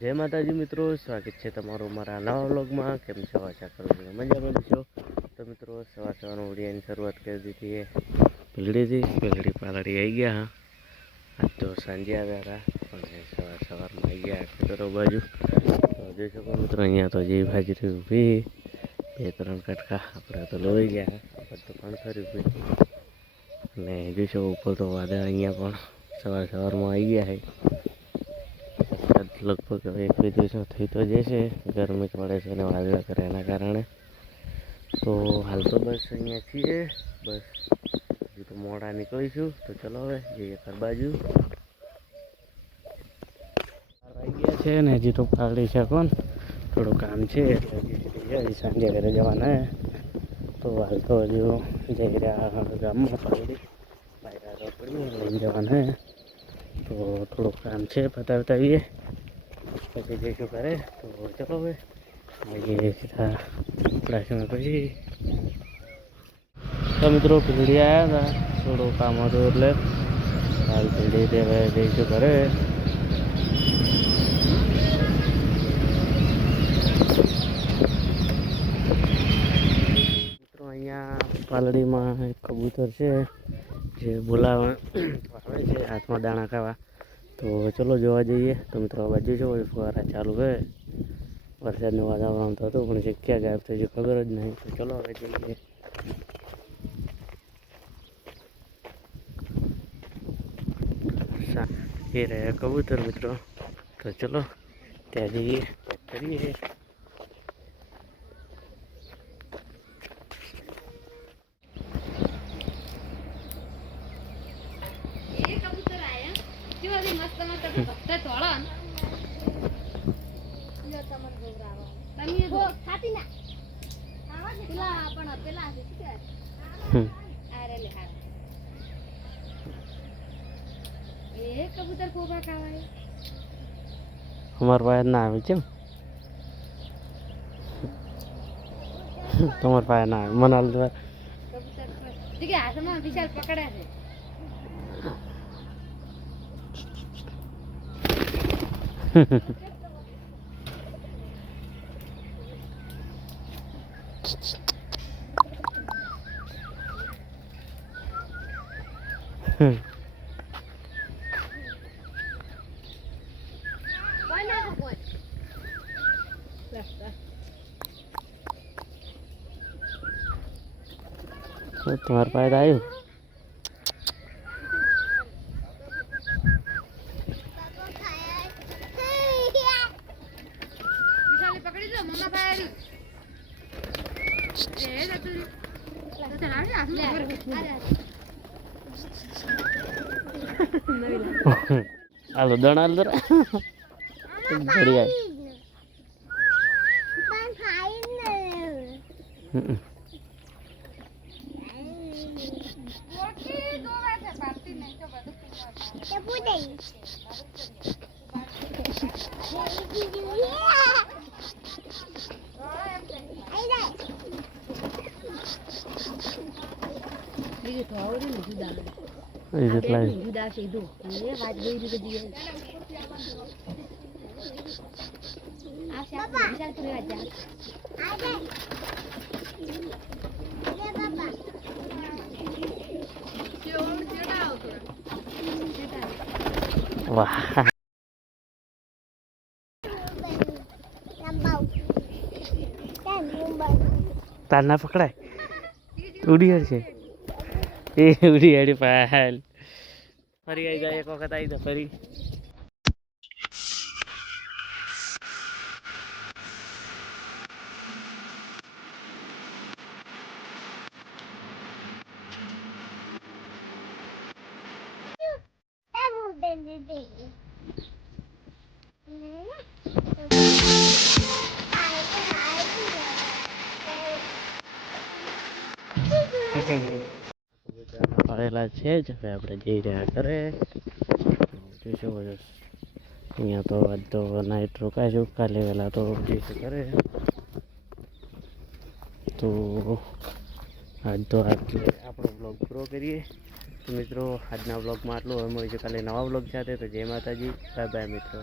જય માતાજી મિત્રો, સ્વાગત છે તમારું મારા નવા વ્લોગમાં. કેમ છો? આશા કરું છું મજામાં છો. તો મિત્રો સવારનો વિડીયોની શરૂઆત કરી દીધી ભીલડીથી. ભીલડી પાલડી આવી ગયા. હા, આજ તો સાંજે આવ્યા હતા અને સવારમાં આવી ગયા ખેતરો બાજુ. તો જોઈ શકો મિત્રો, અહીંયા તો જે ભાજી ઊભી 2-3 કટકા આપણે તો લોહી ગયા. આપણે તો પણ ખરી ઊભી અને જોઈ શકો ઉપર તો વાદળ અહીંયા પણ સવારમાં આવી ગયા છે. લગભગ 1-2 દિવસ થઈ તો જશે. ગરમી પડે છે અને વાદળા કરે એના કારણે. તો હાલ તો બસ અહીંયા છીએ. બસ હજુ તો મોડા નીકળીશું. તો ચલો હવે જઈએ ઘર બાજુ. આવી ગયા છે ને હજી તો પાડી શકો ને થોડું કામ છે એટલે હજી સાંજે ઘરે જવાના. તો હાલ તો હજુ જઈ રહ્યા ગામમાં પાડી લઈને જવાના. તો થોડુંક કામ છે પતાવીએ પછી જઈશું કરે. તો ચલો હવે મળીએ સીધા ક્લાસમાં. પછી તો મિત્રો ભીલડી આવ્યા હતા, થોડું કામ હતું એટલે હાલ ભીલડી હવે જઈશું કરે. મિત્રો અહીંયા પાલડીમાં એક કબૂતર છે જે બોલાવે છે હાથમાં દાણા ખાવા. તો ચલો જોવા જઈએ. તો મિત્રો આ બાજુ છો ફુવારા ચાલુ છે. વરસાદનું વાતાવરણ તો હતું પણ જગ્યા ગાયબ થઈ ગયું ખબર જ નહીં. તો ચલો હવે જઈએ. એ રહ્યા કબૂતર મિત્રો. તો ચલો ત્યાં જઈએ કરીએ. અમાર પાસે ના આવે કેમ? તમાર પાસે ના આવે મને હાલ હાથમાં વિશાલ પકડ્યા છે. तुम्हारे पास आयु आलो दणा जरा बढ़िया वाह तार ना पकड़ा उड़ी हर से ए उड़ी हड़ी पाल फरी आई जाए एक वक्त आई तो फरी પડેલા છે જ. હવે આપણે જઈ રહ્યા ઘરે. જોઈશું અહીંયા તો આજ તો નાઇટ રોકાઈશું. કાલે વહેલા તો જઈશું ઘરે. તો આજ તો આપણો બ્લોગ પૂરો કરીએ. તો મિત્રો આજના બ્લોગમાં આટલું. હવે મળીશું કાલે નવા બ્લોગ સાથે. તો જય માતાજી, બાય બાય મિત્રો.